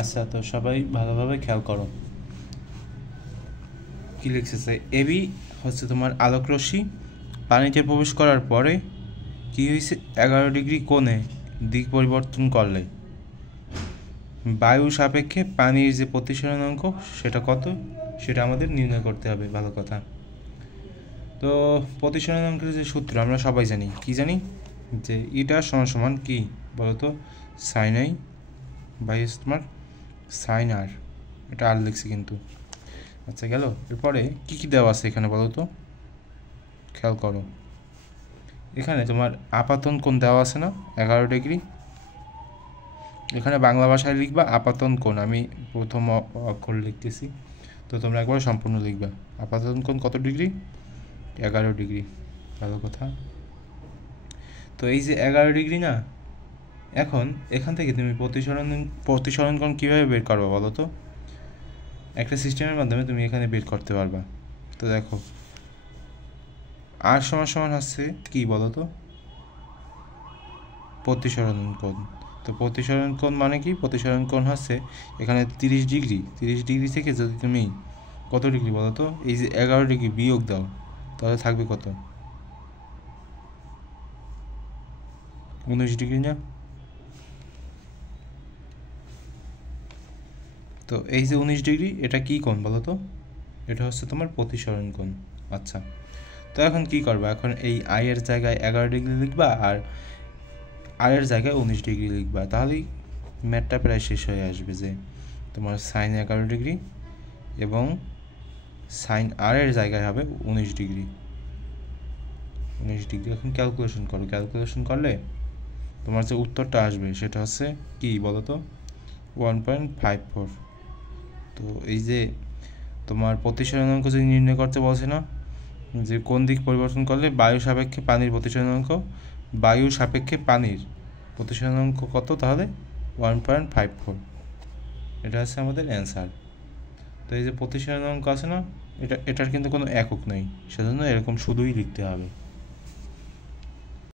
আচ্ছা, তো সবাই ভালোভাবে খেয়াল করো কি লিখেছে। এবি হচ্ছে তোমার আলোক রশ্মি পানিতে প্রবেশ করার পরে কি হয়েছে, 11 ডিগ্রি কোণে দিক পরিবর্তন করলে বায়ু সাপেক্ষে পানির যে প্রতিসরণাঙ্ক সেটা কত, সেটা আমাদের নির্ণয় করতে হবে। ভালো কথা। তো প্রতিসরণাঙ্কের যে সূত্র আমরা সবাই জানি, কি জানি, যে ইটা সমান সমান কি বলতো, সাইন আই বাই তোমার সাইন আর, এটা আর লিখছি কিন্তু। আচ্ছা গেল, এরপরে কি কি দেওয়া আছে এখানে বলো তো, খেয়াল করো। এখানে তোমার আপাতন কোণ দেওয়া আছে না, 11 ডিগ্রি। এখানে বাংলা ভাষায় লিখবা আপাতন কোণ, আমি প্রথম অক্ষর লিখতেছি, তো তোমরা একবার সম্পূর্ণ লিখবা। আপাতন কোণ কত ডিগ্রি, 11 ডিগ্রি। ভালো কথা। তো এই যে 11 ডিগ্রি না, এখন এখান থেকে তুমি প্রতিসরণ কোণ কীভাবে বের করবা বলো তো, একটা সিস্টেমের মাধ্যমে তুমি এখানে বের করতে পারবা। তো দেখো, আর সমান সমান হচ্ছে কি বলো তো, প্রতিসরণ কোণ। তো প্রতিসরণ কোণ মানে কি, প্রতিসরণ কোণ হচ্ছে এখানে 30 ডিগ্রি, 30 ডিগ্রি থেকে যদি তুমি কত ডিগ্রি বলো তো, এই যে 11 ডিগ্রি বিয়োগ দাও, তাহলে থাকবে কত, 19 ডিগ্রি না। তো এই যে 19 ডিগ্রি, এটা কি কোণ বলো তো, এটা হচ্ছে তোমার প্রতিসরণ কোণ। আচ্ছা, তো এখন কি করবা, এখন এই আই এর জায়গায় 11 ডিগ্রি লিখবা আর আর এর জায়গায় 19 ডিগ্রি লিখবা, তাহলেই ম্যাথটা প্রায় শেষ হয়ে আসবে। যে তোমার সাইন 11 ডিগ্রি এবং সাইন আর এর জায়গায় হবে 19 ডিগ্রি। 19 ডিগ্রি। এখন ক্যালকুলেশন করো, ক্যালকুলেশন করলে তোমার যে উত্তরটা আসবে সেটা হচ্ছে কি বলো তো, 1.54। তো এই যে তোমার প্রতিসরণাঙ্ক যদি নির্ণয় করতে বলছে না, যে কোন দিক পরিবর্তন করলে বায়ু সাপেক্ষে পানির প্রতিসরণাঙ্ক, বায়ু সাপেক্ষে পানির প্রতিসরণাঙ্ক কত, তাহলে 1.54। এটা হচ্ছে আমাদের অ্যান্সার। তো এই যে প্রতিসরণাঙ্ক আছে না, এটার কিন্তু কোনো একক নেই, সেজন্য এরকম শুধুই লিখতে হবে।